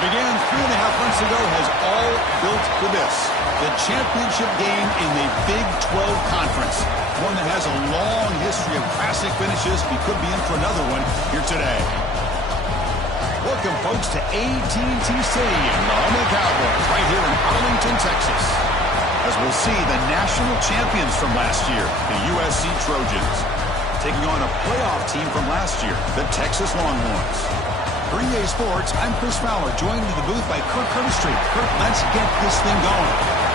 began 3.5 months ago has all built for this. The championship game in the Big 12 Conference. One that has a long history of classic finishes. We could be in for another one here today. Welcome, folks, to AT&T Stadium, the home of the Cowboys, right here in Arlington, Texas. As we'll see the national champions from last year, the USC Trojans, taking on a playoff team from last year, the Texas Longhorns. For EA Sports, I'm Chris Fowler, joined in the booth by Kirk Street. Kirk, let's get this thing going.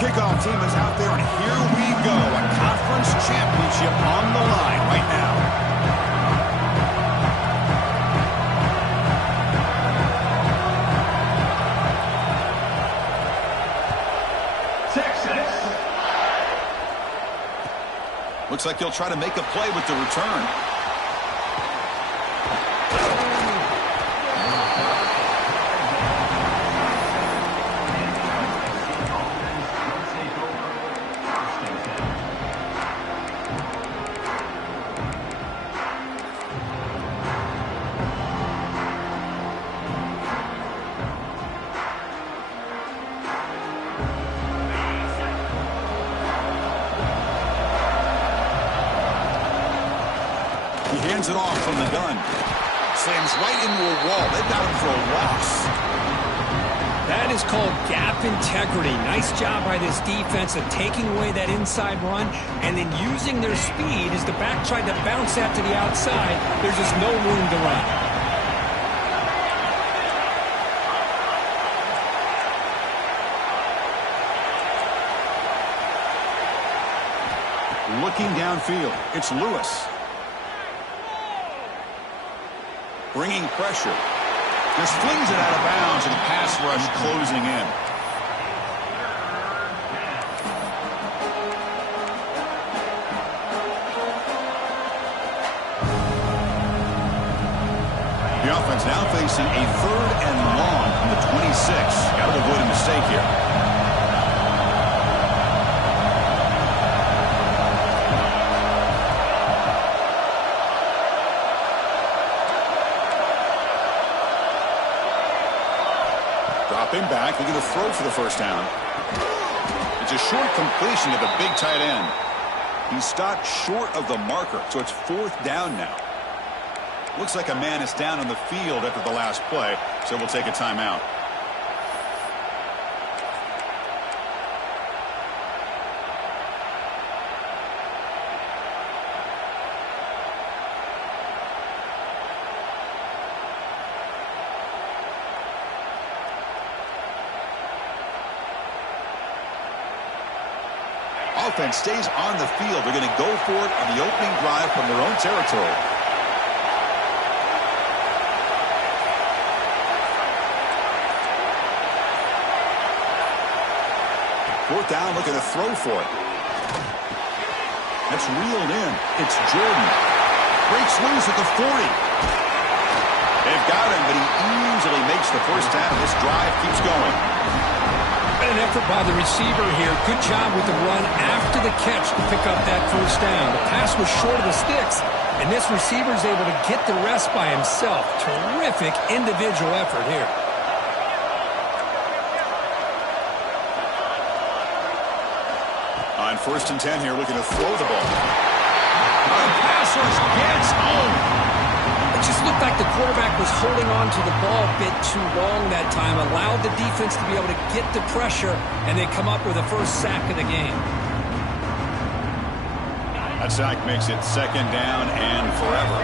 Kickoff team is out there, and here we go. A conference championship on the line right now. Texas. Looks like he'll try to make a play with the return. Hands it off from the gun. Slams right into a wall. They've got him for a loss. That is called gap integrity. Nice job by this defense of taking away that inside run and then using their speed as the back tried to bounce that to the outside. There's just no room to run. Looking downfield, it's Lewis. Bringing pressure. Just flings it out of bounds, and pass rush closing in. The offense now facing a 3rd and long from the 26. Got to avoid a mistake here. Dropping back, looking to throw for the first down. It's a short completion to the big tight end. He stopped short of the marker, so it's 4th down now. Looks like a man is down on the field after the last play, so we'll take a timeout. Offense stays on the field. They're going to go for it on the opening drive from their own territory. Fourth down, looking to throw for it. That's reeled in. It's Jordan. Breaks loose at the 40. They've got him, but he easily makes the first down. This drive keeps going. An effort by the receiver here. Good job with the run after the catch to pick up that first down. The pass was short of the sticks, and this receiver is able to get the rest by himself. Terrific individual effort here. On 1st and 10 here, looking to throw the ball. The pass rush gets home. It just looked like the quarterback was holding on to the ball a bit too long that time, allowed the defense to be able to get the pressure, and they come up with the first sack of the game. That sack makes it 2nd down and forever.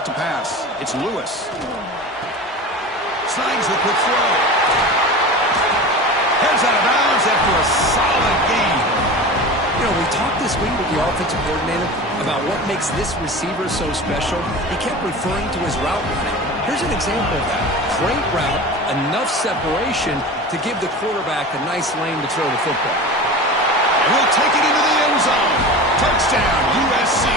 Back to pass. It's Lewis. Slides the quick throw. Heads out of bounds after a solid gain. You know, we talked this week with the offensive coordinator about what makes this receiver so special. He kept referring to his route running. Here's an example of that. Great route, enough separation to give the quarterback a nice lane to throw the football. And he'll take it into the end zone. Touchdown, USC.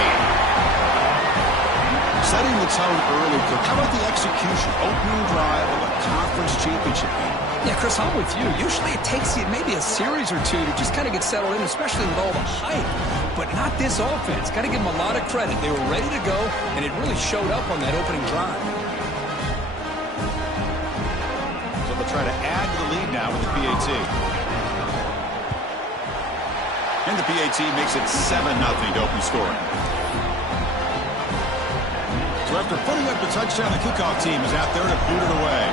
Setting the tone early, Cook. How about the execution? Opening drive of a conference championship game. Yeah, Chris, I'm with you. Usually it takes you maybe a series or two to just kind of get settled in, especially with all the hype. But not this offense. Got to give them a lot of credit. They were ready to go, and it really showed up on that opening drive. So they'll try to add to the lead now with the PAT. And the PAT makes it 7-0 to open scoring. So after putting up the touchdown, the kickoff team is out there to boot it away.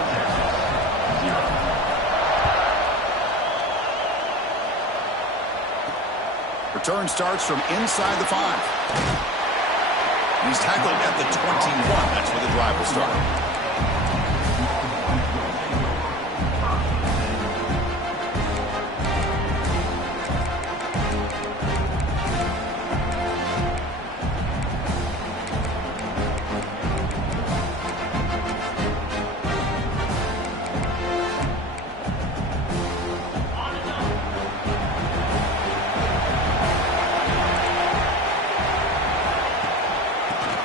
Return starts from inside the 5. He's tackled at the 21. That's where the drive will start.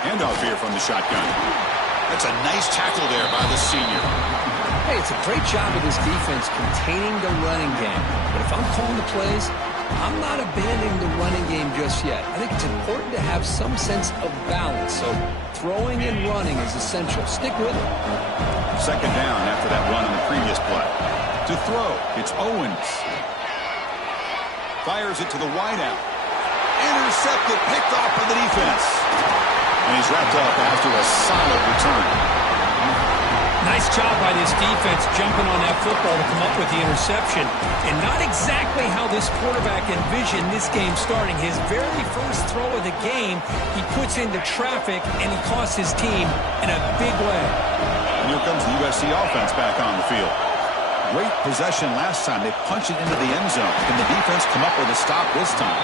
Handoff here from the shotgun. That's a nice tackle there by the senior. Hey, it's a great job of this defense containing the running game. But if I'm calling the plays, I'm not abandoning the running game just yet. I think it's important to have some sense of balance. So throwing and running is essential. Stick with it. Second down after that run on the previous play. To throw, it's Owens. Fires it to the wideout. Intercepted, picked off by the defense. And he's wrapped up after a solid return. Nice job by this defense jumping on that football to come up with the interception. And not exactly how this quarterback envisioned this game starting. His very first throw of the game, he puts into traffic, and he costs his team in a big way. And here comes the USC offense back on the field. Great possession last time. They punched it into the end zone. Can the defense come up with a stop this time?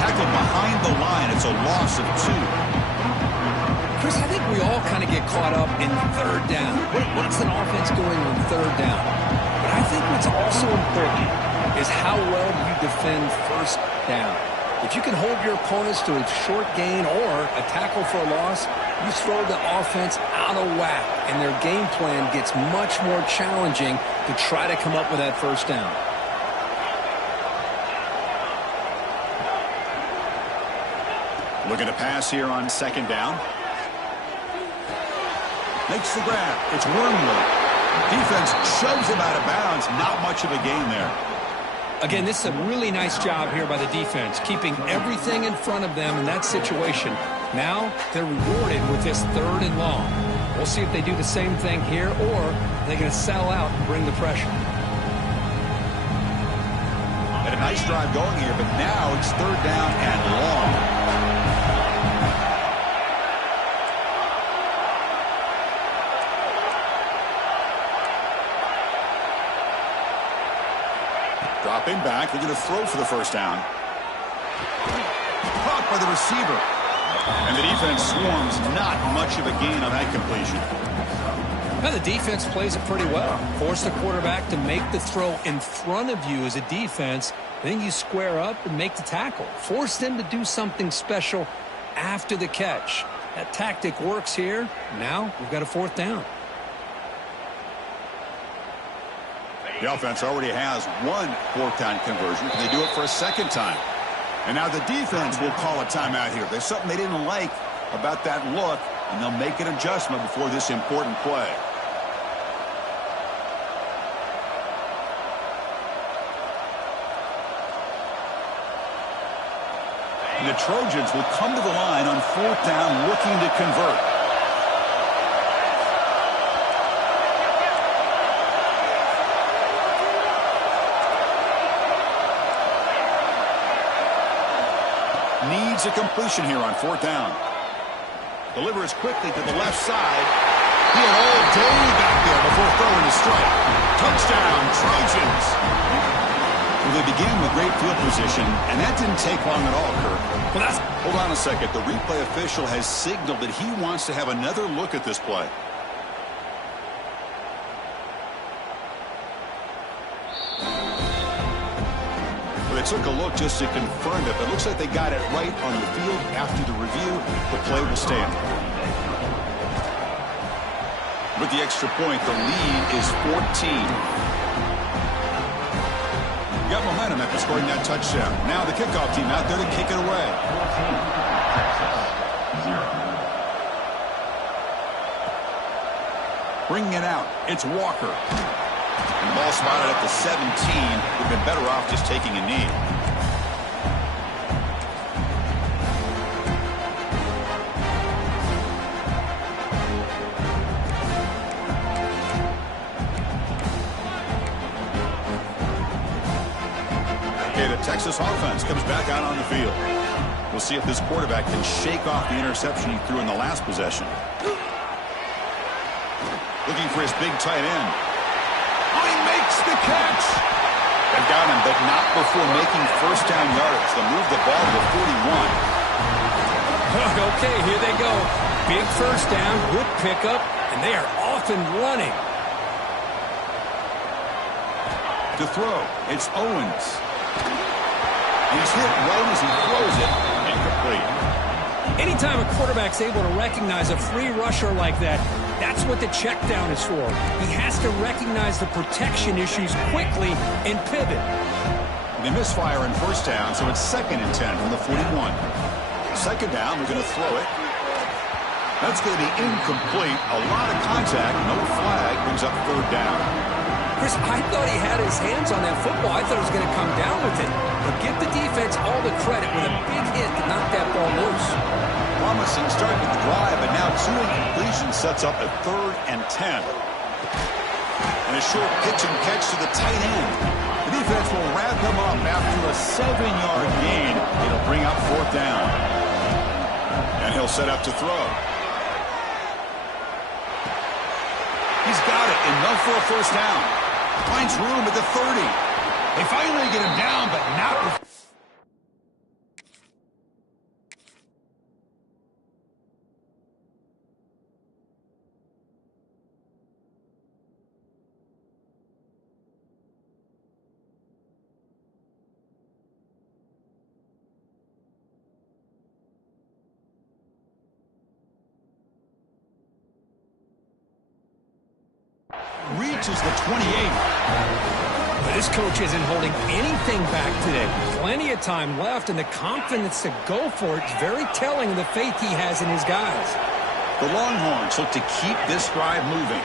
Tackled behind the line. It's a loss of 2. Chris, I think we all kind of get caught up in third down. What's an offense doing on third down? But I think what's also important is how well you defend first down. If you can hold your opponents to a short gain or a tackle for a loss, you throw the offense out of whack, and their game plan gets much more challenging to try to come up with that first down. Looking to pass here on second down. Makes the grab. It's Wormley. Defense shoves him out of bounds. Not much of a gain there. Again, this is a really nice job here by the defense, keeping everything in front of them in that situation. Now they're rewarded with this third and long. We'll see if they do the same thing here, or they're going to sell out and bring the pressure. Had a nice drive going here, but now it's third down and long. Dropping back, they're going to throw for the first down. Caught by the receiver. And the defense swarms, not much of a gain on that completion. Now the defense plays it pretty well. Force the quarterback to make the throw in front of you as a defense. Then you square up and make the tackle. Force them to do something special after the catch. That tactic works here. Now we've got a fourth down. The offense already has one fourth down conversion. Can they do it for a second time? And now the defense will call a timeout here. There's something they didn't like about that look, and they'll make an adjustment before this important play. And the Trojans will come to the line on fourth down looking to convert. Needs a completion here on fourth down. Delivers quickly to the left side. He had all day back there before throwing a strike. Touchdown, Trojans. Well, they began with great field position, and that didn't take long at all, Kirk. Well, hold on a second. The replay official has signaled that he wants to have another look at this play. They took a look just to confirm it, but it looks like they got it right on the field. After the review, the play will stand. With the extra point, the lead is 14. Got momentum after scoring that touchdown. Now the kickoff team out there to kick it away. Bringing it out, it's Walker. And the ball spotted at the 17. Would have been better off just taking a knee. Okay, the Texas offense comes back out on the field. We'll see if this quarterback can shake off the interception he threw in the last possession. Looking for his big tight end. He makes the catch. They've got him, but not before making first down yardage. They'll move the ball to the 41. Okay, here they go. Big first down, good pickup, and they are off and running. To throw, it's Owens. He's hit right as he throws it. Incomplete. Anytime a quarterback's able to recognize a free rusher like that, that's what the check down is for. He has to recognize the protection issues quickly and pivot. They misfire in first down, so it's 2nd and 10 from the 41. Second down, we're going to throw it. That's going to be incomplete. A lot of contact, no flag, brings up 3rd down. Chris, I thought he had his hands on that football. I thought he was going to come down with it. But give the defense all the credit with a big hit to knock that ball loose. Promising start with the drive, but now 2 incompletions sets up a 3rd and 10. And a short pitch and catch to the tight end. The defense will wrap him up after a 7-yard gain. It'll bring up 4th down. And he'll set up to throw. He's got it, enough for a first down. Finds room at the 30. They finally get him down, but not with... reaches the 28. But this coach isn't holding anything back today. Plenty of time left, and the confidence to go for it is very telling of the faith he has in his guys. The Longhorns look to keep this drive moving.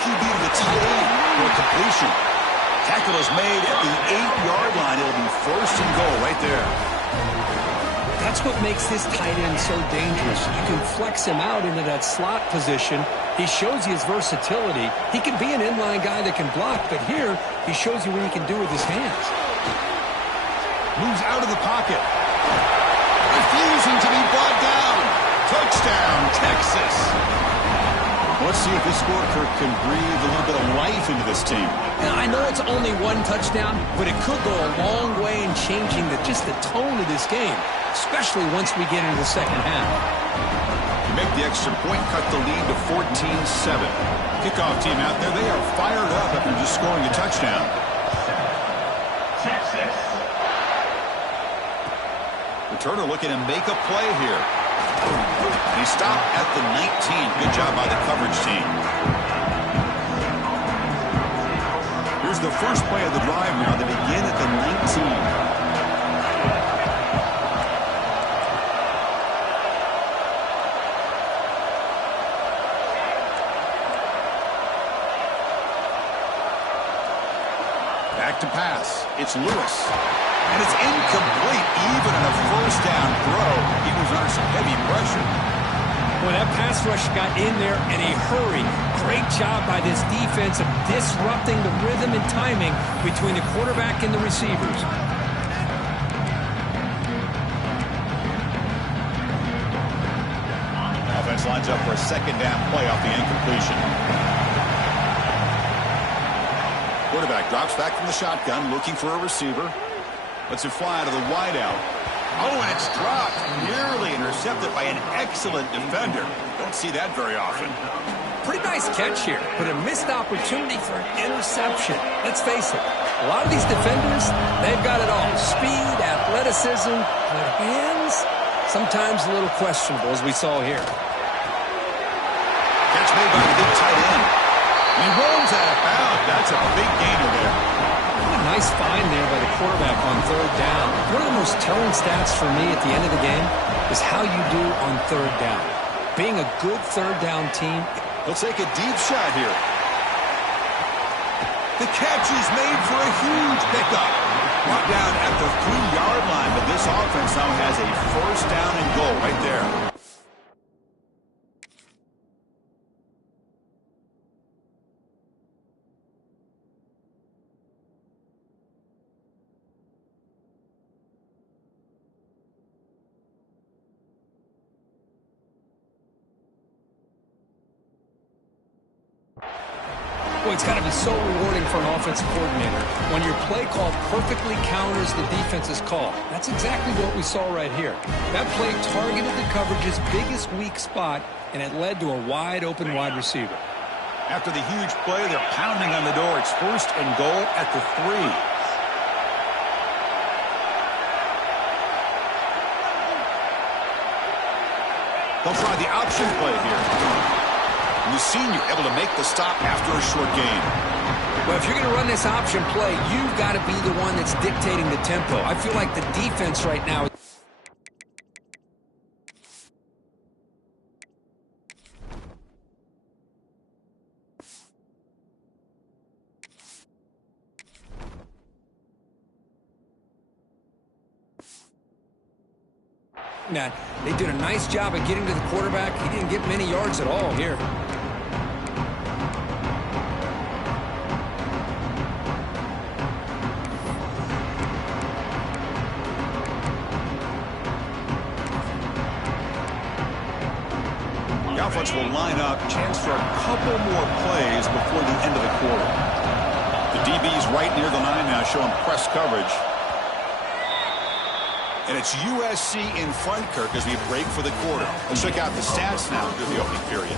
QB to the tight end for a completion. Tackle is made at the 8-yard line. It'll be 1st and goal right there. That's what makes this tight end so dangerous. You can flex him out into that slot position. He shows you his versatility. He can be an inline guy that can block, but here he shows you what he can do with his hands. Moves out of the pocket. Refusing to be brought down. Touchdown, Texas. Let's see if this score, Kirk, can breathe a little bit of life into this team. Now, I know it's only 1 touchdown, but it could go a long way in changing just the tone of this game, especially once we get into the second half. To make the extra point, cut the lead to 14-7. Kickoff team out there, they are fired up after just scoring a touchdown. Texas. Returner looking to make a play here. He stopped at the 19. Good job by the coverage team. Here's the first play of the drive now. They begin at the 19. Back to pass. It's Lewis. And it's incomplete, even on a first down throw. He was under some heavy pressure. Well, that pass rush got in there in a hurry. Great job by this defense of disrupting the rhythm and timing between the quarterback and the receivers. up for a second down play off the incompletion. Quarterback drops back from the shotgun, looking for a receiver. Lets it fly to the wideout. Oh, and it's dropped. Nearly intercepted by an excellent defender. Don't see that very often. Pretty nice catch here, but a missed opportunity for an interception. Let's face it, a lot of these defenders, they've got it all. Speed, athleticism, but hands, sometimes a little questionable, as we saw here. Catch made by the big tight end. And he rolls out of bounds. That's a big gainer there. What a nice find there by the quarterback on third down. One of the most telling stats for me at the end of the game is how you do on third down. Being a good third down team. He'll take a deep shot here. The catch is made for a huge pickup. Brought down at the 3-yard line, but this offense now has a first down and goal right there. Boy, it's got to be so rewarding for an offensive coordinator when your play call perfectly counters the defense's call. That's exactly what we saw right here. That play targeted the coverage's biggest weak spot, and it led to a wide-open wide receiver. After the huge play, they're pounding on the door. It's first and goal at the 3. They'll try the option play here. The senior able to make the stop after a short gain. Well, if you're going to run this option play, you've got to be the one that's dictating the tempo. I feel like the defense right now. Now, they did a nice job of getting to the quarterback. He didn't get many yards at all here. The offense will line up. Chance for a couple more plays before the end of the quarter. The DB's right near the line now, showing press coverage. And it's USC in front, Kirk, as we break for the quarter. Let's check out the stats now through the opening period.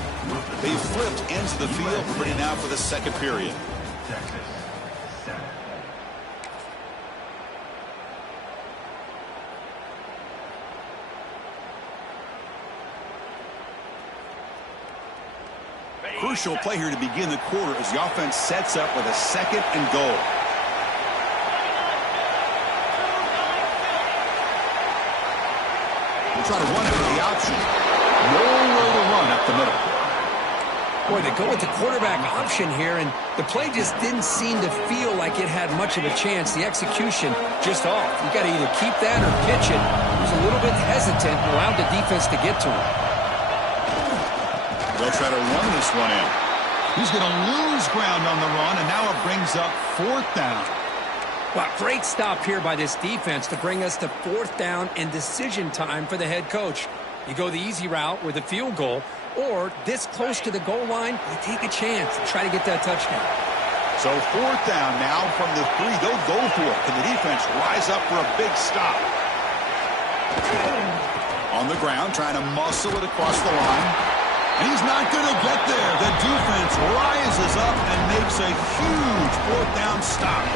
They've flipped into the field, ready now for the second period. Crucial play here to begin the quarter as the offense sets up with a second and goal. Try to run it with the option. Nowhere to run up the middle. Boy, they go with the quarterback option here, and the play just didn't seem to feel like it had much of a chance. The execution just off. You got to either keep that or pitch it. He was a little bit hesitant and allowed the defense to get to him. They'll try to run this one in. He's going to lose ground on the run, and now it brings up fourth down. Wow, great stop here by this defense to bring us to fourth down and decision time for the head coach. You go the easy route with a field goal, or this close to the goal line, you take a chance and try to get that touchdown. So fourth down now from the 3. They'll go for it. Can the defense rise up for a big stop? On the ground, trying to muscle it across the line. And he's not going to get there. The defense rises up and makes a huge fourth down stop.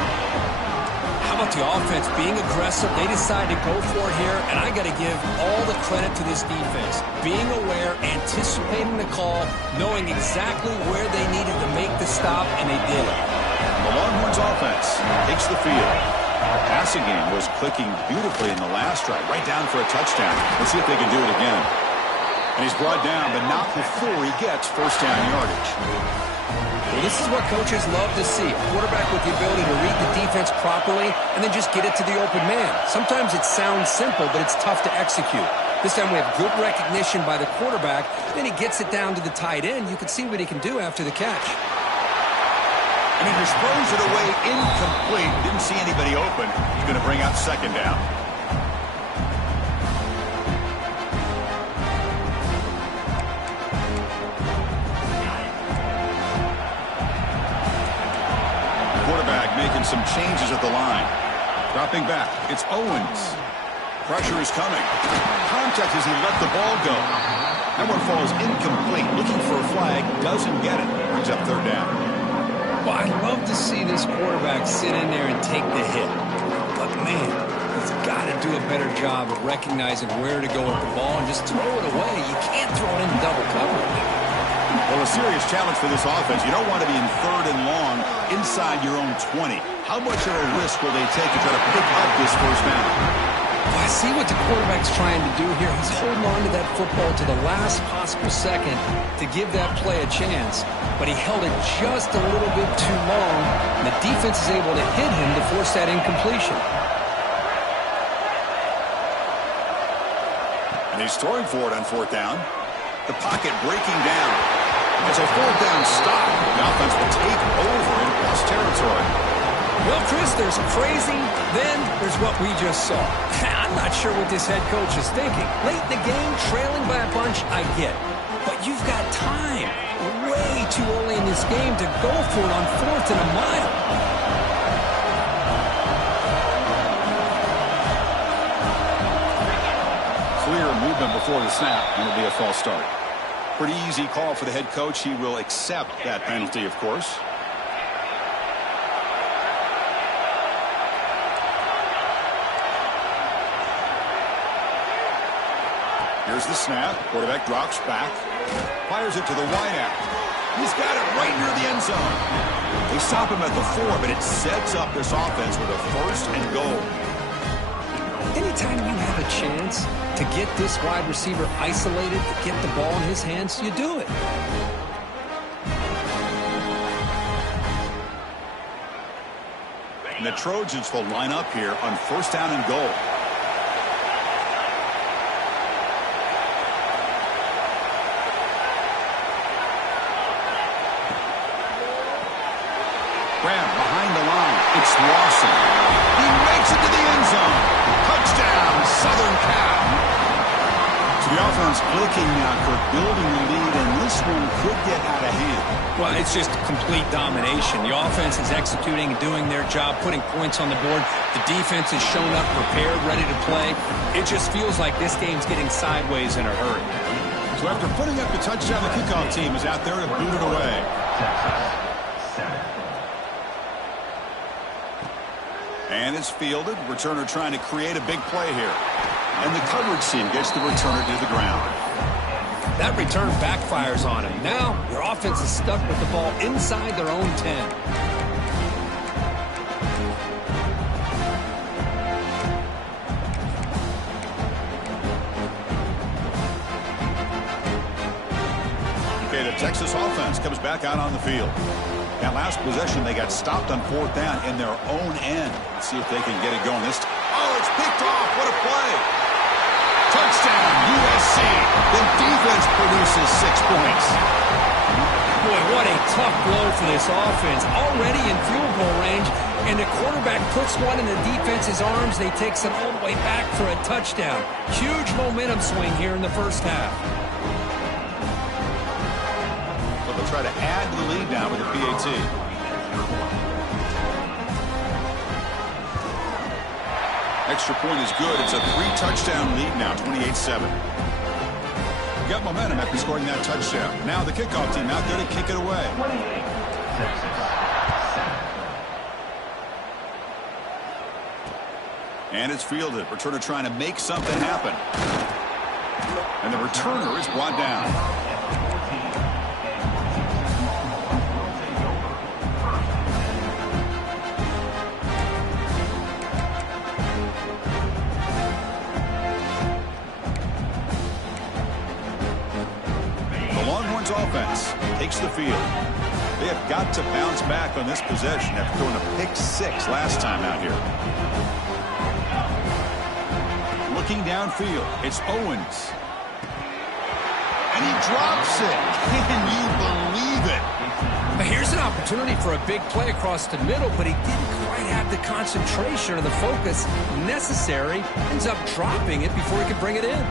How about the offense being aggressive? They decided to go for it here, and I got to give all the credit to this defense. Being aware, anticipating the call, knowing exactly where they needed to make the stop, and they did it. The Longhorns offense takes the field. The passing game was clicking beautifully in the last drive, right down for a touchdown. Let's see if they can do it again. And he's brought down, but not before he gets first down yardage. Well, this is what coaches love to see. A quarterback with the ability to read the defense properly and then just get it to the open man. Sometimes it sounds simple, but it's tough to execute. This time we have good recognition by the quarterback. Then he gets it down to the tight end. You can see what he can do after the catch. And he just throws it away incomplete. Didn't see anybody open. He's going to bring out second down. Making some changes at the line. Dropping back. It's Owens. Pressure is coming. Contact as he let the ball go. That one falls incomplete. Looking for a flag. Doesn't get it. Brings up third down. Well, I'd love to see this quarterback sit in there and take the hit. But, man, he's got to do a better job of recognizing where to go with the ball and just throw it away. You can't throw it in double coverage. Well, a serious challenge for this offense. You don't want to be in third and long inside your own 20. How much of a risk will they take to try to pick up this first down? Well, I see what the quarterback's trying to do here. He's holding on to that football to the last possible second to give that play a chance. But he held it just a little bit too long, and the defense is able to hit him to force that incompletion. And he's throwing for it on fourth down. The pocket breaking down. It's a fourth down stop. The offense will take over in plus territory. Well, Chris, there's crazy, then there's what we just saw. I'm not sure what this head coach is thinking. Late in the game, trailing by a bunch, I get. But you've got time. Way too early in this game to go for it on fourth and a mile. Clear movement before the snap, and it'll be a false start. Pretty easy call for the head coach. He will accept that penalty, of course. Here's the snap. Quarterback drops back. Fires it to the wideout. He's got it right near the end zone. They stop him at the 4, but it sets up this offense with a first and goal. Anytime you have a chance to get this wide receiver isolated, to get the ball in his hands, you do it. And the Trojans will line up here on first down and goal. Graham behind the line. It's Lawson. He makes it to the end zone. Touchdown, Southern Cal. So the offense clicking now, Kirk, building the lead, and this one could get out of hand. Well, it's just complete domination. The offense is executing, doing their job, putting points on the board. The defense is shown up, prepared, ready to play. It just feels like this game's getting sideways in a hurry. So after putting up the touchdown, the kickoff team is out there to boot it away. And it's fielded. Returner trying to create a big play here. And the coverage team gets the returner to the ground. That return backfires on him. Now, your offense is stuck with the ball inside their own 10. Okay, the Texas offense comes back out on the field. That last possession, they got stopped on fourth down in their own end. Let's see if they can get it going this time. Oh, it's picked off. What a play. Touchdown, USC. The defense produces 6 points. Boy, what a tough blow for this offense. Already in field goal range, and the quarterback puts one in the defense's arms. They takes it all the way back for a touchdown. Huge momentum swing here in the first half. Try to add to the lead now with the PAT. Extra point is good. It's a 3-touchdown lead now, 28-7. Got momentum after scoring that touchdown. Now the kickoff team out there to kick it away. And it's fielded. Returner trying to make something happen. And the returner is brought down. Offense takes the field. They have got to bounce back on this possession after throwing a pick 6 last time out here. Looking downfield, it's Owens. And he drops it. Can you believe it? Here's an opportunity for a big play across the middle, but he didn't quite have the concentration or the focus necessary. Ends up dropping it before he could bring it in.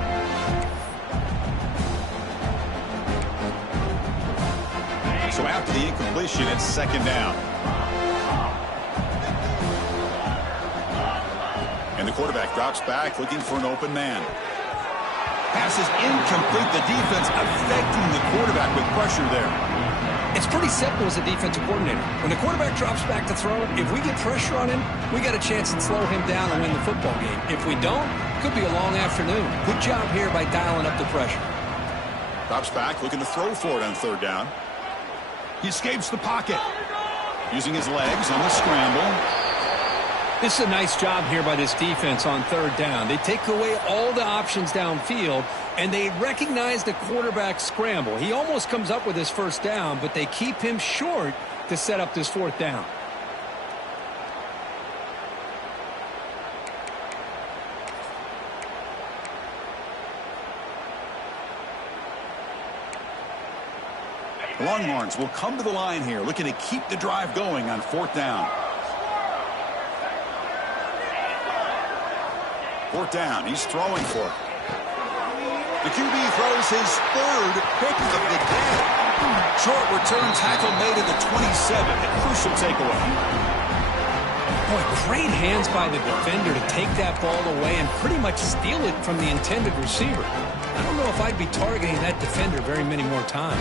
So after the incompletion, it's second down. And the quarterback drops back looking for an open man. Pass is incomplete. The defense affecting the quarterback with pressure there. It's pretty simple as a defensive coordinator. When the quarterback drops back to throw, if we get pressure on him, we got a chance to slow him down and win the football game. If we don't, could be a long afternoon. Good job here by dialing up the pressure. Drops back, looking to throw for it on third down. He escapes the pocket. Using his legs on the scramble. This is a nice job here by this defense on third down. They take away all the options downfield, and they recognize the quarterback scramble. He almost comes up with his first down, but they keep him short to set up this fourth down. The Longhorns will come to the line here, looking to keep the drive going on fourth down. Fourth down, he's throwing for it. The QB throws his third pick of the day. Short return tackle made at the 27. A crucial takeaway. Boy, great hands by the defender to take that ball away and pretty much steal it from the intended receiver. I don't know if I'd be targeting that defender very many more times.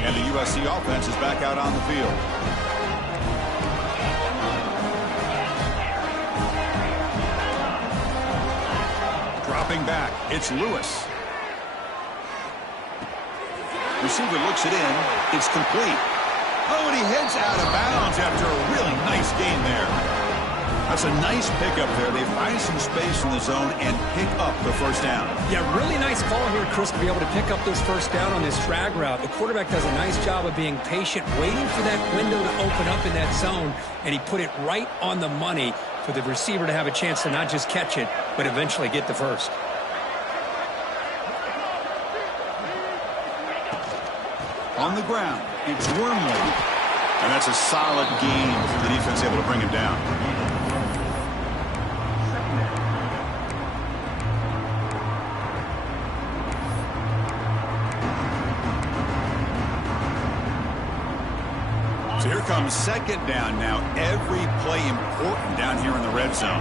And the USC offense is back out on the field. Dropping back, it's Lewis. Receiver looks it in. It's complete. Oh, and he heads out of bounds after a really nice gain there. That's a nice pickup there. They find some space in the zone and pick up the first down. Yeah, really nice call here, Chris, to be able to pick up this first down on this drag route. The quarterback does a nice job of being patient, waiting for that window to open up in that zone, and he put it right on the money for the receiver to have a chance to not just catch it, but eventually get the first. On the ground, it's Wormley. And that's a solid gain for the defense able to bring him down. So here comes second down now. Every play important down here in the red zone.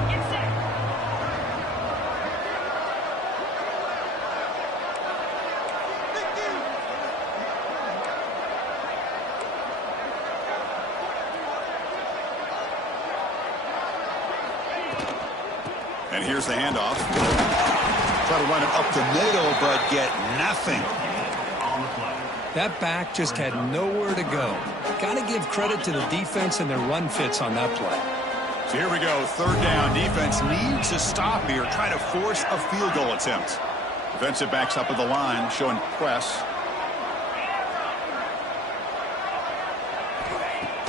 And here's the handoff. Try to run it up the middle, but get nothing. That back just had nowhere to go. Got to give credit to the defense and their run fits on that play. So here we go, third down. Defense needs to stop here, try to force a field goal attempt. Defensive backs up at the line, showing press.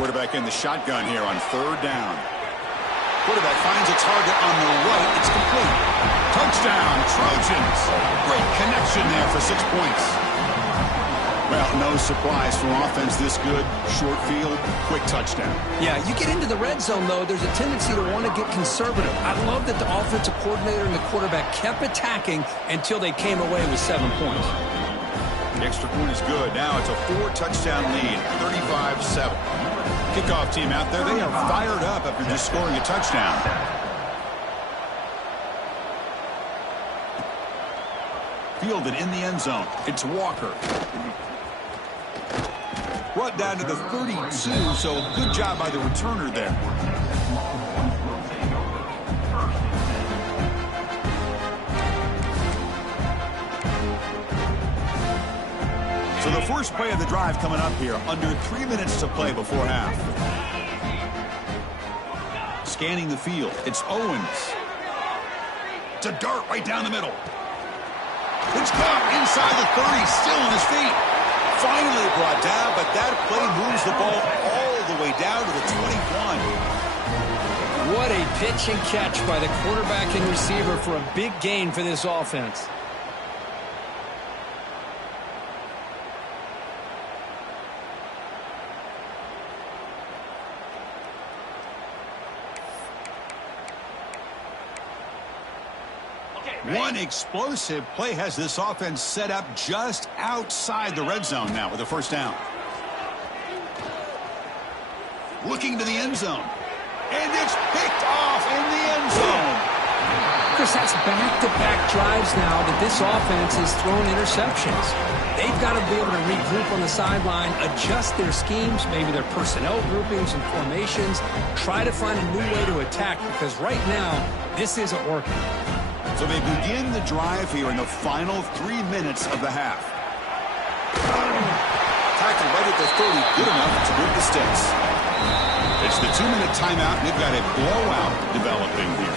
Quarterback in the shotgun here on third down. Quarterback finds a target on the right. It's complete. Touchdown, Trojans. Great connection there for 6 points. Well, no surprise for offense this good. Short field, quick touchdown. Yeah, you get into the red zone, though, there's a tendency to want to get conservative. I love that the offensive coordinator and the quarterback kept attacking until they came away with 7 points. The extra point is good. Now it's a 4-touchdown lead, 35-7. Kickoff team out there, they are fired up after just scoring a touchdown. Fielded in the end zone. It's Walker. Brought down to the 32, so good job by the returner there. So the first play of the drive coming up here, under 3 minutes to play before half. Scanning the field, it's Owens. It's a dart right down the middle. It's caught inside the 30, still on his feet. Finally brought down, but that play moves the ball all the way down to the 21. What a pitch and catch by the quarterback and receiver for a big gain for this offense. One explosive play has this offense set up just outside the red zone now with a first down. Looking to the end zone. And it's picked off in the end zone. Chris, that's back-to-back drives now that this offense is throwing interceptions. They've got to be able to regroup on the sideline, adjust their schemes, maybe their personnel groupings and formations, try to find a new way to attack, because right now, this isn't working. So they begin the drive here in the final 3 minutes of the half. Tackled right at the 30, good enough to move the sticks. It's the 2-minute timeout, and they've got a blowout developing here.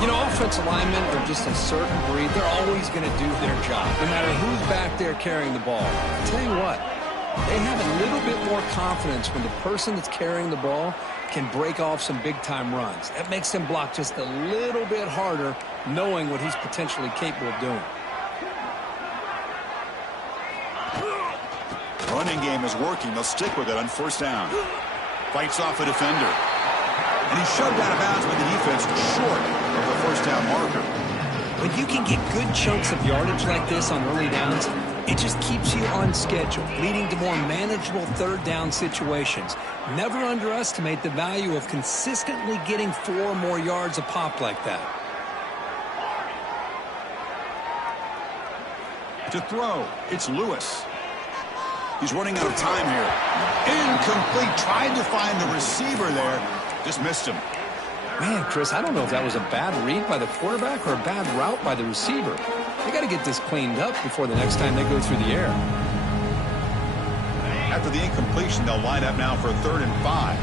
You know, offensive linemen are just a certain breed. They're always going to do their job, no matter who's back there carrying the ball. I tell you what, they have a little bit more confidence when the person that's carrying the ball can break off some big-time runs. That makes them block just a little bit harder, knowing what he's potentially capable of doing. Running game is working. They'll stick with it on first down. Fights off a defender. And he's shoved out of bounds by the defense short of the first down marker. When you can get good chunks of yardage like this on early downs, it just keeps you on schedule, leading to more manageable third down situations. Never underestimate the value of consistently getting 4 or more yards a pop like that. To throw, it's Lewis. He's running out of time here. Incomplete. Tried to find the receiver there. Just missed him. Man, Chris, I don't know if that was a bad read by the quarterback or a bad route by the receiver. They got to get this cleaned up before the next time they go through the air. After the incompletion, they'll line up now for 3rd and 5.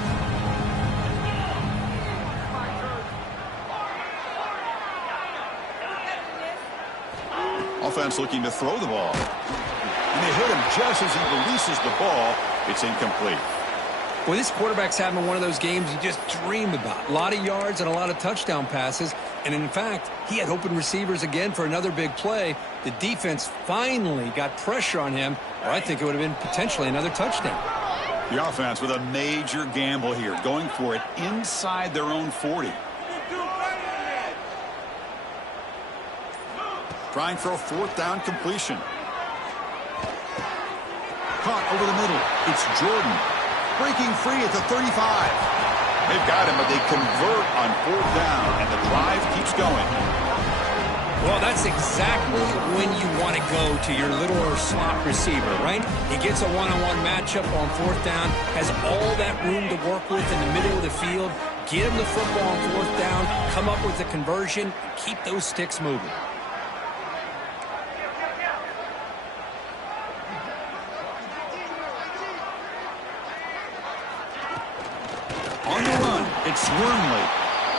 Offense looking to throw the ball. And they hit him just as he releases the ball. It's incomplete. Well, this quarterback's having one of those games you just dream about. A lot of yards and a lot of touchdown passes. And in fact, he had open receivers again for another big play. The defense finally got pressure on him, or I think it would have been potentially another touchdown. The offense with a major gamble here, going for it inside their own 40. Trying for a 4th down completion. Caught over the middle. It's Jordan. Breaking free at the 35. They've got him, but they convert on 4th down, and the drive keeps going. Well, that's exactly when you want to go to your little slot receiver, right? He gets a one-on-one matchup on 4th down, has all that room to work with in the middle of the field, get him the football on 4th down, come up with the conversion, and keep those sticks moving. On the run, it's Wormley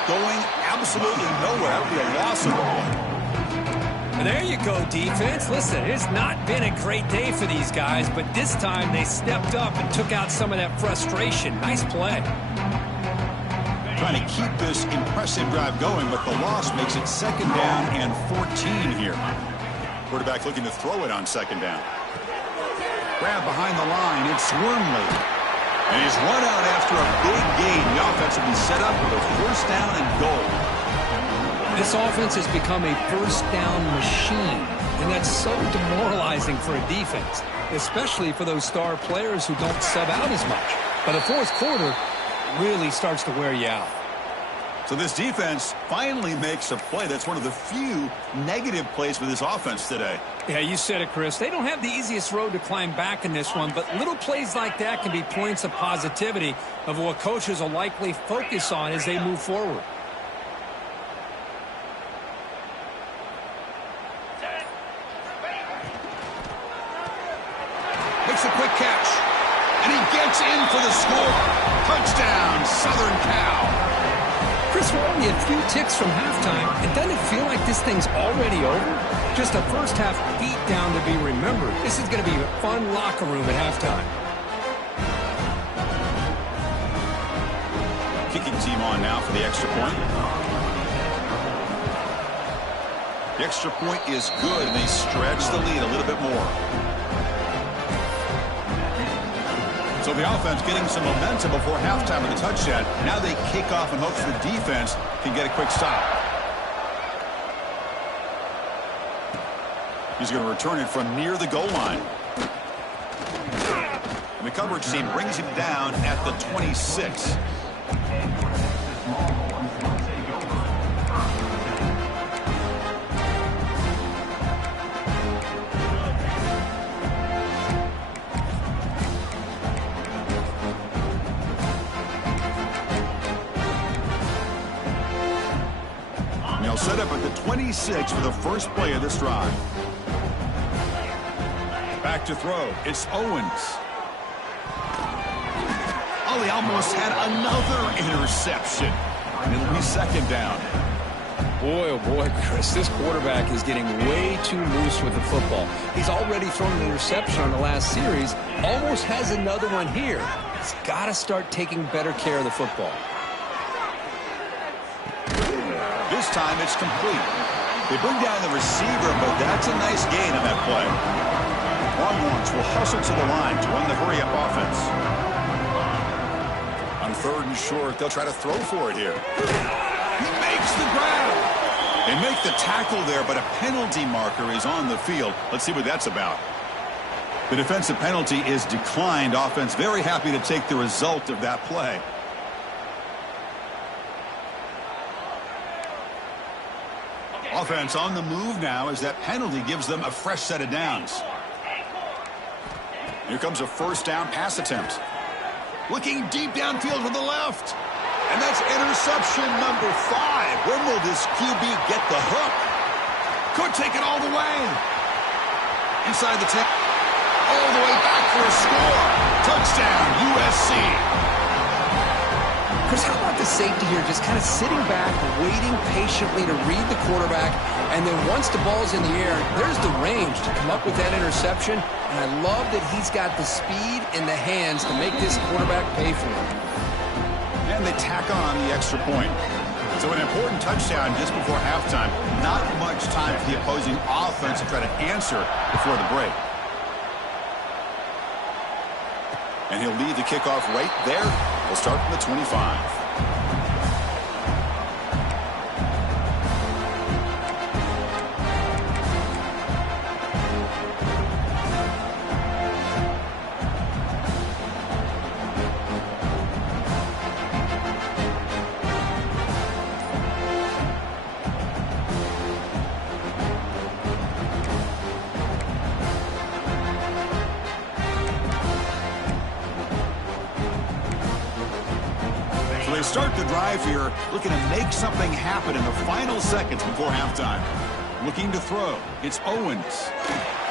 going absolutely nowhere. That would be a loss of a play. And there you go, defense. Listen, it's not been a great day for these guys, but this time they stepped up and took out some of that frustration. Nice play. Trying to keep this impressive drive going, but the loss makes it 2nd down and 14 here. Quarterback looking to throw it on 2nd down. Grab behind the line, it's Wormley. And he's run out after a big gain. The offense will be set up with a 1st down and goal. This offense has become a 1st down machine, and that's so demoralizing for a defense, especially for those star players who don't sub out as much. But the 4th quarter really starts to wear you out. So this defense finally makes a play. That's one of the few negative plays for this offense today. Yeah, you said it, Chris. They don't have the easiest road to climb back in this one, but little plays like that can be points of positivity of what coaches will likely focus on as they move forward. Makes a quick catch. And he gets in for the score. Touchdown, Southern Cal. Chris, we're only a few ticks from halftime, and doesn't it feel like this thing's already over? Just a first-half beatdown to be remembered. This is going to be a fun locker room at halftime. Kicking team on now for the extra point. The extra point is good, and they stretch the lead a little bit more. So the offense getting some momentum before halftime with a touchdown. Now they kick off in hopes the defense can get a quick stop. He's going to return it from near the goal line. And the coverage team brings him down at the 26. 26 for the first play of this drive. Back to throw. It's Owens. Oh, he almost had another interception. And it'll be second down. Boy, oh boy, Chris, this quarterback is getting way too loose with the football. He's already thrown an interception on the last series, almost has another one here. He's got to start taking better care of the football. This time it's complete. They bring down the receiver, but that's a nice gain on that play. Longhorns will hustle to the line to run the hurry-up offense. On 3rd and short, they'll try to throw for it here. He makes the grab. They make the tackle there, but a penalty marker is on the field. Let's see what that's about. The defensive penalty is declined. Offense very happy to take the result of that play. Offense on the move now as that penalty gives them a fresh set of downs. Here comes a first down pass attempt. Looking deep downfield to the left. And that's interception number 5. When will this QB get the hook? Could take it all the way. Inside the 10. All the way back for a score. Touchdown, USC. Chris, how about the safety here? Just kind of sitting back, waiting patiently to read the quarterback. And then once the ball's in the air, there's the range to come up with that interception. And I love that he's got the speed and the hands to make this quarterback pay for it. And they tack on the extra point. So an important touchdown just before halftime. Not much time for the opposing offense to try to answer before the break. And he'll lead the kickoff right there. We'll start from the 25. They start the drive here, looking to make something happen in the final seconds before halftime. Looking to throw. It's Owens.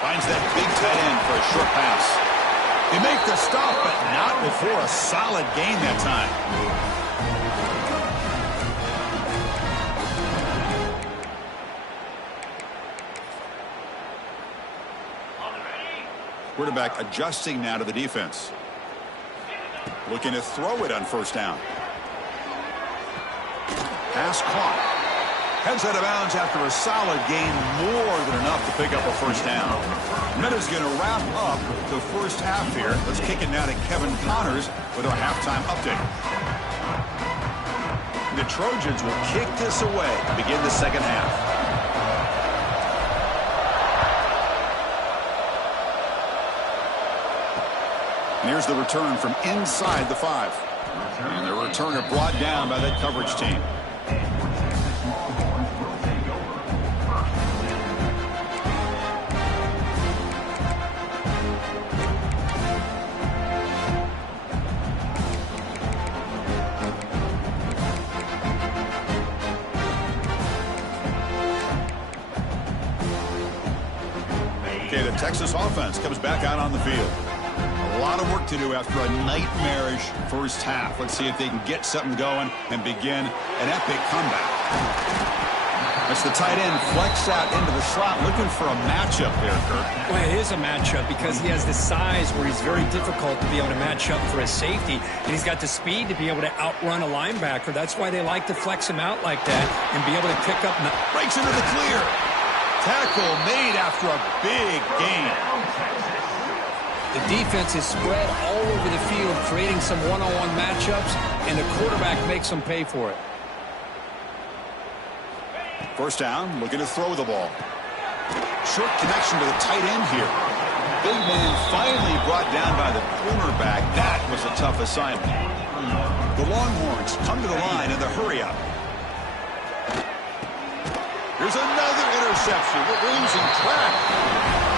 Finds that big tight end for a short pass. They make the stop, but not before a solid gain that time. Quarterback adjusting now to the defense. Looking to throw it on first down. Pass caught. Heads out of bounds after a solid gain, more than enough to pick up a first down. Meta's going to wrap up the first half here. Let's kick it now to Kevin Connors with our halftime update. The Trojans will kick this away to begin the second half. And here's the return from inside the 5. And the returner brought down by that coverage team. Okay, the Texas offense comes back out on the field. A lot of work to do after a nightmarish first half. Let's see if they can get something going and begin an epic comeback. That's the tight end flex out into the slot, looking for a matchup there, Kirk. Well, it is a matchup because he has the size where he's very difficult to be able to match up for a safety, and he's got the speed to be able to outrun a linebacker. That's why they like to flex him out like that and be able to pick up. Breaks into the clear. Tackle made after a big gain. The defense is spread all over the field, creating some one-on-one matchups, and the quarterback makes them pay for it. First down, looking to throw the ball. Short connection to the tight end here. Big man finally brought down by the cornerback. That was a tough assignment. The Longhorns come to the line in the hurry-up. Here's another interception. We're losing track.